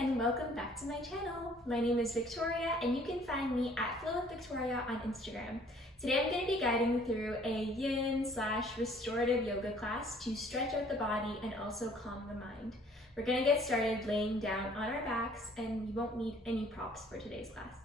and welcome back to my channel. My name is Victoria and you can find me at Flow with Victoria on Instagram. Today I'm going to be guiding you through a yin/restorative yoga class to stretch out the body and also calm the mind. We're going to get started laying down on our backs and you won't need any props for today's class.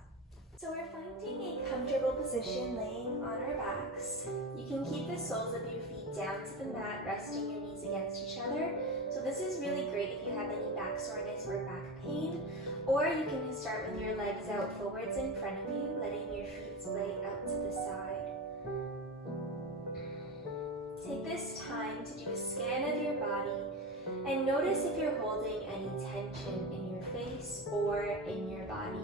So we're finding a comfortable position laying on our backs. You can keep the soles of your feet down to the mat, resting your knees against each other. So this is really great if you have any back soreness or back pain. Or you can just start with your legs out forwards in front of you, letting your feet splay out to the side. Take this time to do a scan of your body and notice if you're holding any tension in your face or in your body.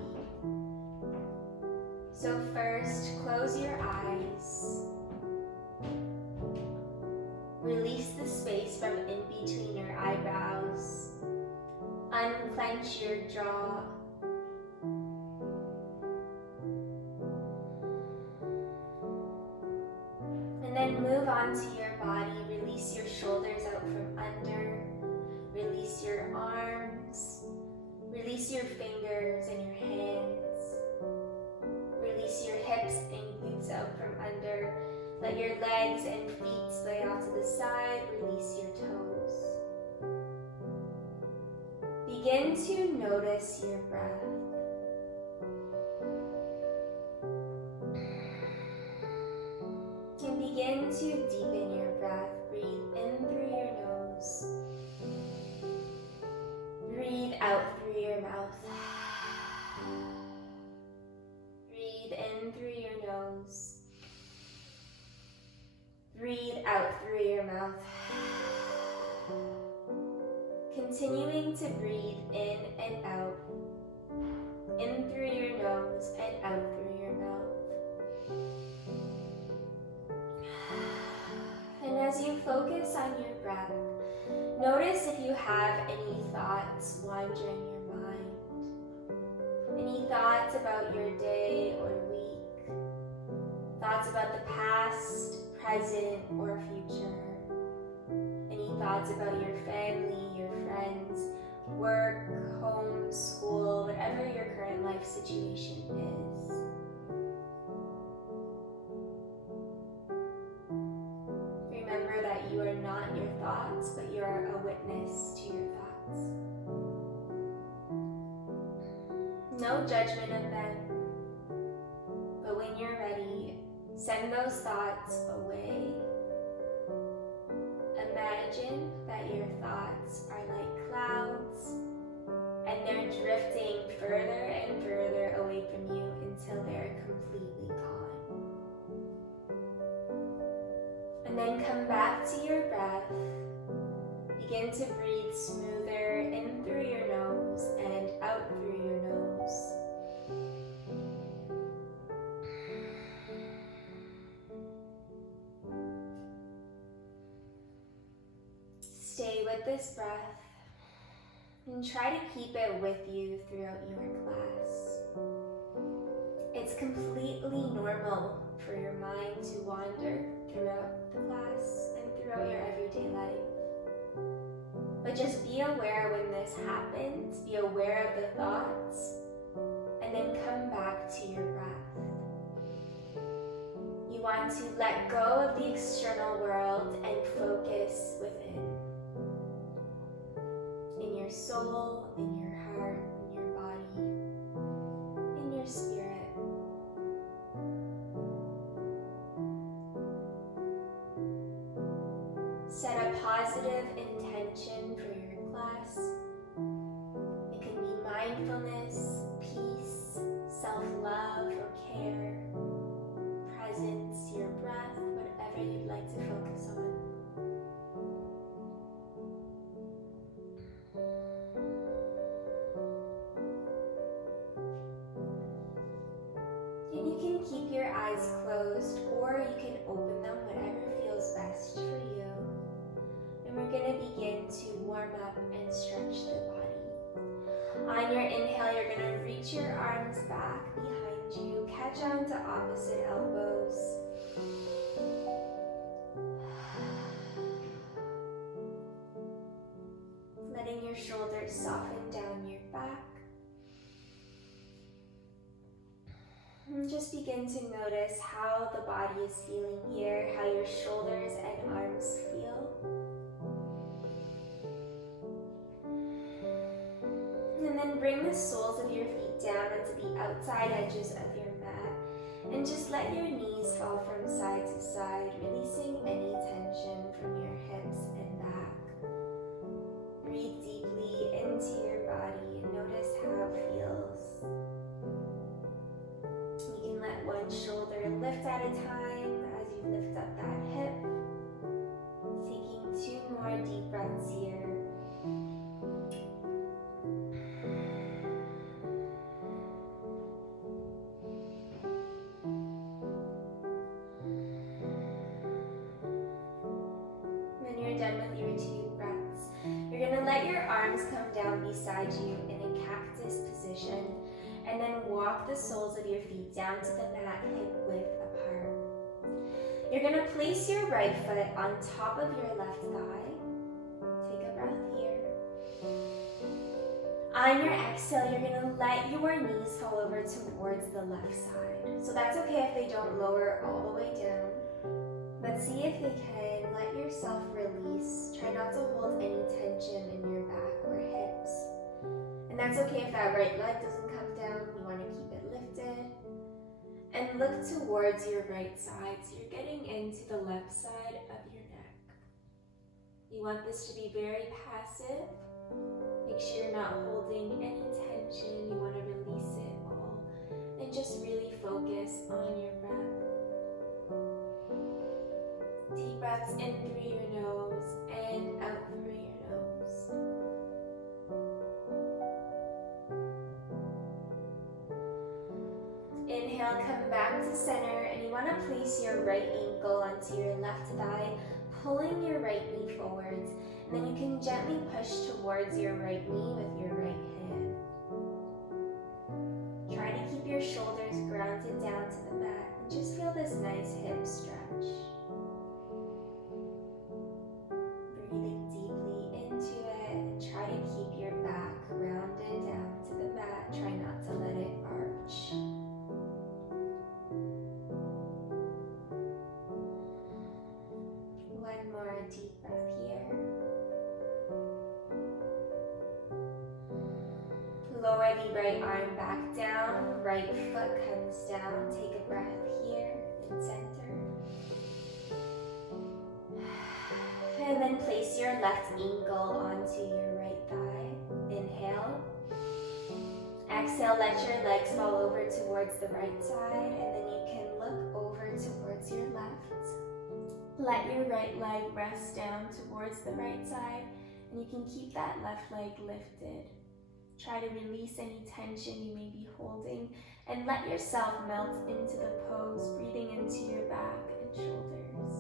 So first, close your eyes. Release the space from in between your eyebrows. Unclench your jaw. And then move on to your body. Release your shoulders out from under. Release your arms. Release your fingers and your hands. Release your hips and glutes out from under. Let your legs and feet splay out to the side. Release your toes. Begin to notice your breath. And begin to deepen your breath. Breathe in through your nose. Breathe out through your mouth. Breathe in through your nose. Breathe out through your mouth. Continuing to breathe in and out. In through your nose and out through your mouth. And as you focus on your breath, notice if you have any thoughts wandering your mind. Any thoughts about your day or week. Thoughts about the past, present, or future. Any thoughts about your family, your friends, work, home, school, whatever your current life situation is. Remember that you are not your thoughts, but you are a witness to your thoughts. No judgment of them, but when you're ready, send those thoughts away. Imagine that your thoughts are like clouds and they're drifting further and further away from you until they're completely gone. And then come back to your breath. Begin to breathe smoother in through your nose and out through your nose. Stay with this breath and try to keep it with you throughout your class. It's completely normal for your mind to wander throughout the class and throughout your everyday life. But just be aware when this happens, be aware of the thoughts, and then come back to your breath. You want to let go of the external world and focus within. In your soul, in your heart, in your body, in your spirit. Set a positive intention for your class. It can be mindfulness, peace, self-love or care, presence, your breath, whatever you'd like to focus on. And you can keep your eyes closed or you can open them, whatever feels best for you. And we're going to begin to warm up and stretch the body. On your inhale, you're going to reach your arms back behind you, catch on to opposite elbows. Letting your shoulders soften down your back. And just begin to notice how the body is feeling here, how your shoulders and arms feel. And then bring the soles of your feet down onto the outside edges of your mat. And just let your knees fall from side to side, releasing any tension from your hips and back. Breathe deeply into your body and notice how it feels. You can let one shoulder lift at a time as you lift up that hip. Taking 2 more deep breaths here. When you're done with your 2 breaths, you're going to let your arms come down beside you in a cactus position, and then walk the soles of your feet down to the mat hip width apart. You're going to place your right foot on top of your left thigh. Take a breath here. On your exhale, you're going to let your knees fall over towards the left side. So that's okay if they don't lower all the way down. But see if they can. Let yourself release. Try not to hold any tension in your back or hips. And that's okay if that right leg doesn't come down. You want to keep it lifted. And look towards your right side. So you're getting into the left side of your neck. You want this to be very passive. Make sure you're not holding any tension. You want to release it all. And just really focus on your breath. Deep breaths in through your nose and out through your nose. Inhale, come back to center, and you want to place your right ankle onto your left thigh, pulling your right knee forwards. And then you can gently push towards your right knee with your right hand. Try to keep your shoulders grounded down to the mat and just feel this nice hip stretch. Breathing deeply into it and try to keep your back rounded down to the mat. Try not to let it arch. One more deep breath here. Lower the right arm back down, right foot comes down. Take a breath here in center. And then place your left ankle onto your right thigh. Inhale. Exhale, let your legs fall over towards the right side, and then you can look over towards your left. Let your right leg rest down towards the right side, and you can keep that left leg lifted. Try to release any tension you may be holding, and let yourself melt into the pose, breathing into your back and shoulders.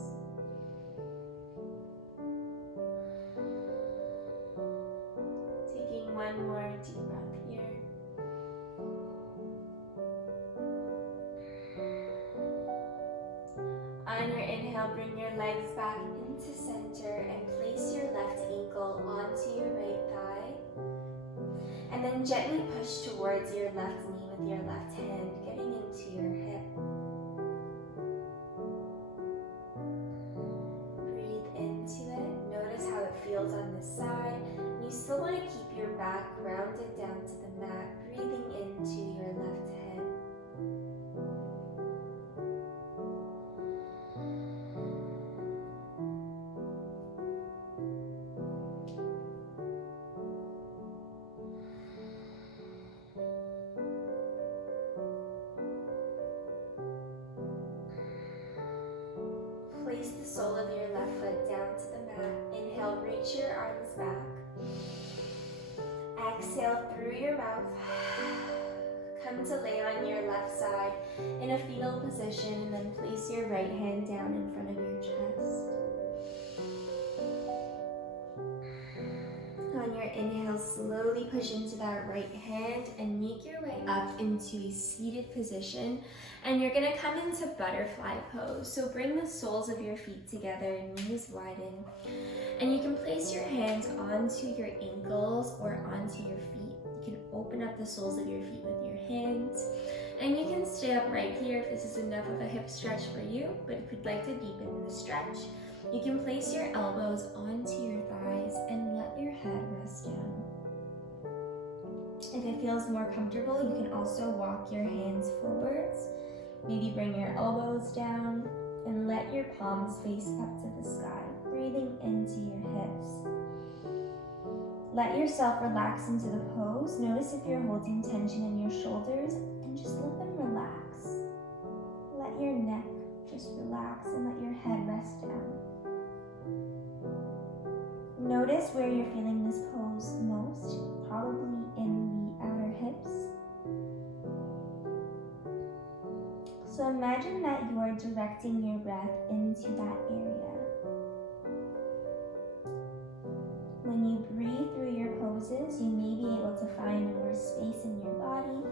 Taking one more deep breath here. On your inhale, bring your legs back into center and place your left ankle onto your right thigh. And then gently push towards your left knee with your left hand, getting into your hip. Breathe into it. Notice how it feels on this side. And you still want to keep your back grounded down to the mat, breathing into your left hip. Place the sole of your left foot down to the mat. Inhale, reach your arms back. Exhale through your mouth. Come to lay on your left side in a fetal position, and then place your right hand down in front of your chest. On your inhale, slowly push into that right hand and make your way up into a seated position. And you're gonna come into butterfly pose. So bring the soles of your feet together, knees widen. And you can place your hands onto your ankles or onto your feet. You can open open up the soles of your feet with your hands. And you can stay up right here if this is enough of a hip stretch for you, but if you'd like to deepen the stretch, you can place your elbows onto your thighs and let your head rest down. If it feels more comfortable, you can also walk your hands forwards. Maybe bring your elbows down and let your palms face up to the sky, breathing into your hips. Let yourself relax into the pose. Notice if you're holding tension in your shoulders and just let them relax. Let your neck just relax and let your head rest down. Notice where you're feeling this pose most, probably in the outer hips. So imagine that you are directing your breath into that area. When you breathe through your poses, you may be able to find more space in your body,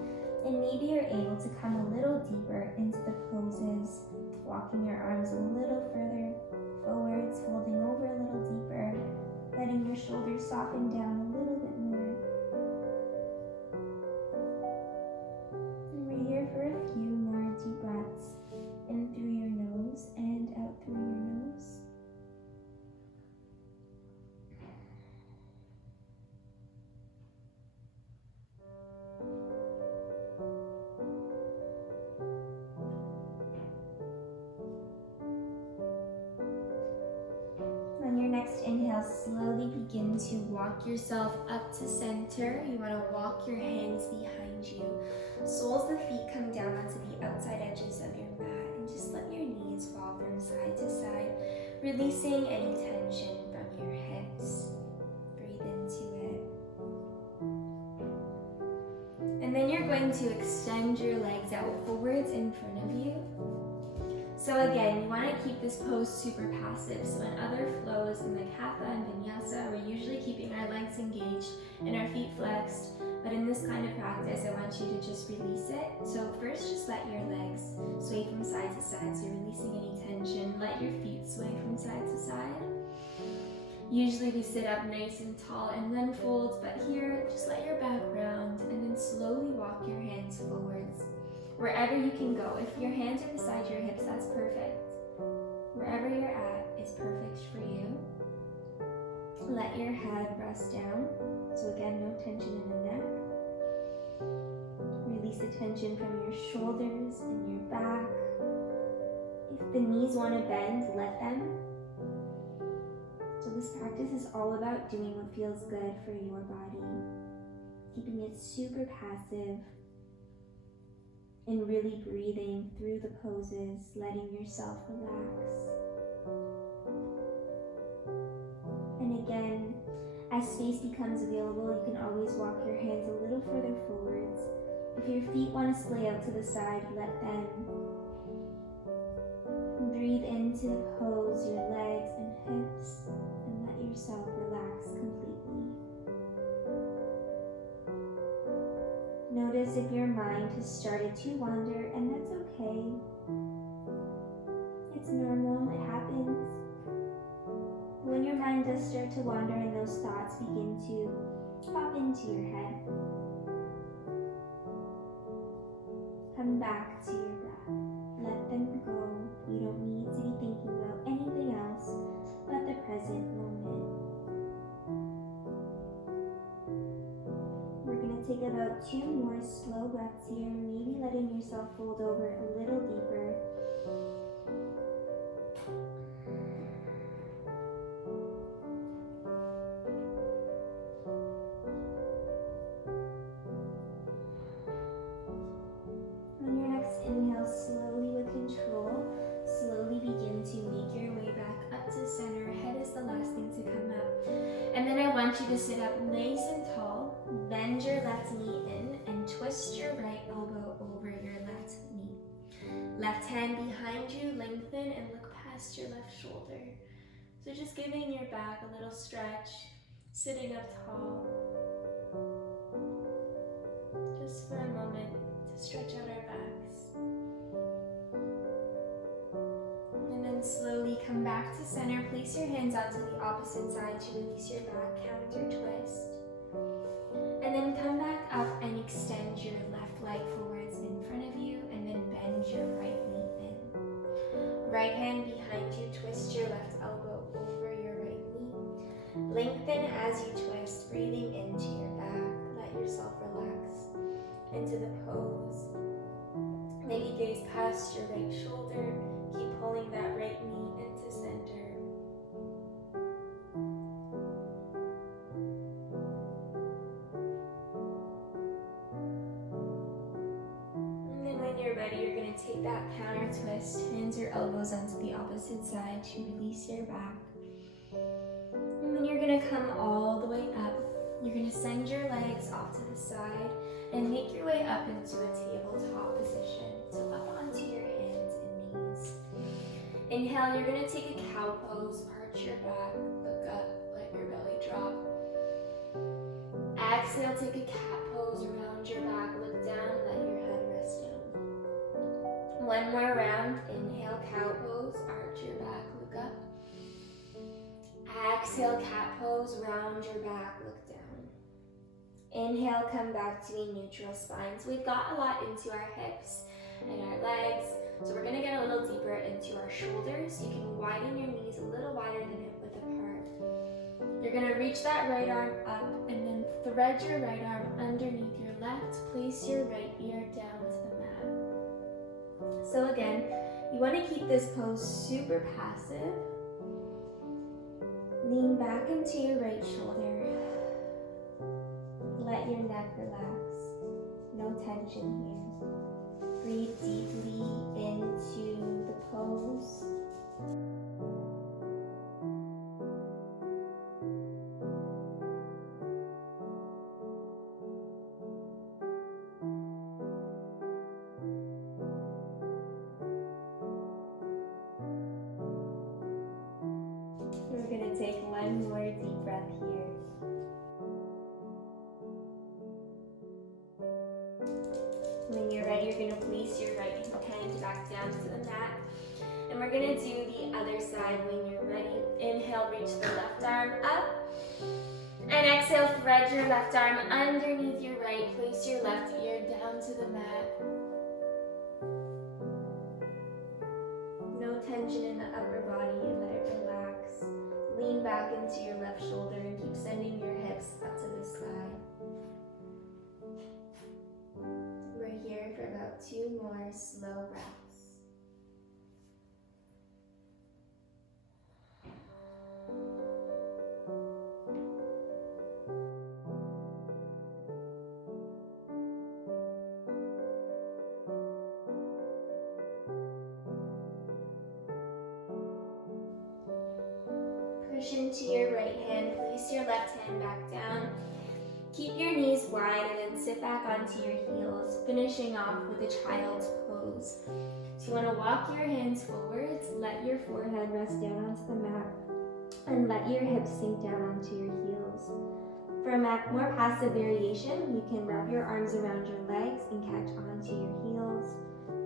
and maybe you're able to come a little deeper into the poses, walking your arms a little further forwards, folding over a little deeper, letting your shoulders soften down a little bit more. And we're here for a few more deep breaths, in through your nose and out through your nose. On your next inhale, slowly begin to walk yourself up to center. You want to walk your hands behind you. Soles of the feet come down onto the outside edges of your mat, and just let your knees fall from side to side, releasing any tension from your hips. Breathe into it. And then you're going to extend your legs out forwards in front of you. So again, you want to keep this pose super passive. So in other flows, in the Hatha and Vinyasa, we're usually keeping our legs engaged and our feet flexed. But in this kind of practice, I want you to just release it. So first, just let your legs sway from side to side. So you're releasing any tension. Let your feet sway from side to side. Usually we sit up nice and tall and then fold, but here, just let your back round and then slowly walk your hands forwards. Wherever you can go. If your hands are beside your hips, that's perfect. Wherever you're at is perfect for you. Let your head rest down. So again, no tension in the neck. Release the tension from your shoulders and your back. If the knees want to bend, let them. So this practice is all about doing what feels good for your body. Keeping it super passive. And really breathing through the poses, letting yourself relax. And again, as space becomes available, you can always walk your hands a little further forwards. If your feet want to splay out to the side, let them. Breathe into the pose, your legs and hips, and let yourself relax completely. Notice if your mind has started to wander, and that's okay. It's normal, it happens. When your mind does start to wander and those thoughts begin to pop into your head, come back to your breath. Let them go. You don't need to be thinking about anything else but the present moment. Take about 2 more slow breaths here, maybe letting yourself fold over a little deeper. On your next inhale, slowly with control, slowly begin to make your way back up to center. Head is the last thing to come up. And then I want you to sit up nice and tall. Bend your left knee in and twist your right elbow over your left knee. Left hand behind you, lengthen and look past your left shoulder. So just giving your back a little stretch, sitting up tall. Just for a moment to stretch out our backs. And then slowly come back to center. Place your hands out to the opposite side to release your back, counter twist. And then come back up and you leg forwards in front of you, and then bend your right knee in. Right hand behind you, twist your left elbow over your right knee. Lengthen as you twist, breathing into your back. Let yourself relax into the pose. Maybe gaze past your right shoulder. Keep pulling that right knee into center. And then when you're ready, you're going to take that counter twist, hands your elbows onto the opposite side to release your back. And then you're going to come all the way up. You're going to send your legs off to the side and make your way up into a tabletop position. So up onto your hands and knees. Inhale, you're going to take a cow pose, arch your back, look up, let your belly drop. Exhale, take a cat pose, round your back, look down, let your head rest down. One more round, inhale, cow pose, arch your back, look up. Exhale, cat pose, round your back, look down. Inhale, come back to a neutral spine. So we've got a lot into our hips and our legs. So we're gonna get a little deeper into our shoulders. You can widen your knees a little wider than hip width apart. You're gonna reach that right arm up and then thread your right arm underneath your left. Place your right ear down to the mat. So again, you wanna keep this pose super passive. Lean back into your right shoulder. Let your neck relax. No tension here. Breathe deeply into the pose. We're going to take one more deep breath here. When you're ready, you're going to place your right hand back down to the mat. And we're going to do the other side when you're ready. Inhale, reach the left arm up. And exhale, thread your left arm underneath your right. Place your left ear down to the mat. No tension in the upper body, let it relax. Lean back into your left shoulder and keep sending your hips up to the sky. We're here for about 2 more slow breaths. Push into your right hand, place your left hand back down. Keep your knees wide and then sit back onto your heels, finishing off with a child's pose. So you want to walk your hands forwards, let your forehead rest down onto the mat, and let your hips sink down onto your heels. For a more passive variation, you can wrap your arms around your legs and catch onto your heels.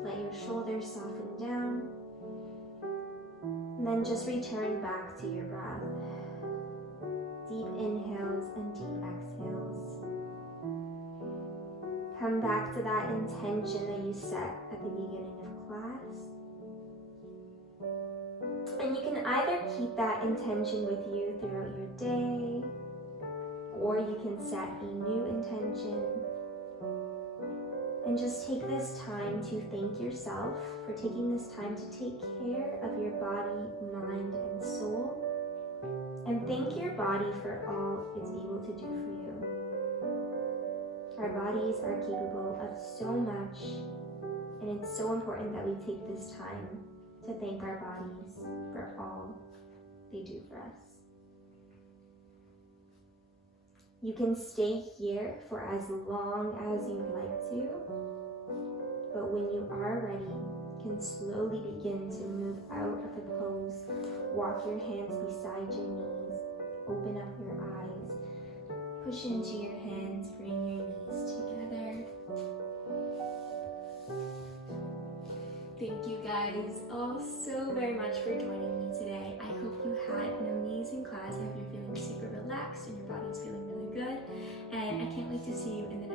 Let your shoulders soften down. And then just return back to your breath. Deep inhales and deep exhales. Come back to that intention that you set at the beginning of class. And you can either keep that intention with you throughout your day, or you can set a new intention. And just take this time to thank yourself for taking this time to take care of your body, mind, and soul. And thank your body for all it's able to do for you. Our bodies are capable of so much, and it's so important that we take this time to thank our bodies for all they do for us. You can stay here for as long as you'd like to, but when you are ready, you can slowly begin to move out of the pose. Walk your hands beside your knees, open up your eyes, push into your hands, bring your knees together. Thank you guys all so very much for joining me today. I hope you had an amazing class. I hope you're feeling super relaxed and your body's feeling really good. And I can't wait to see you in the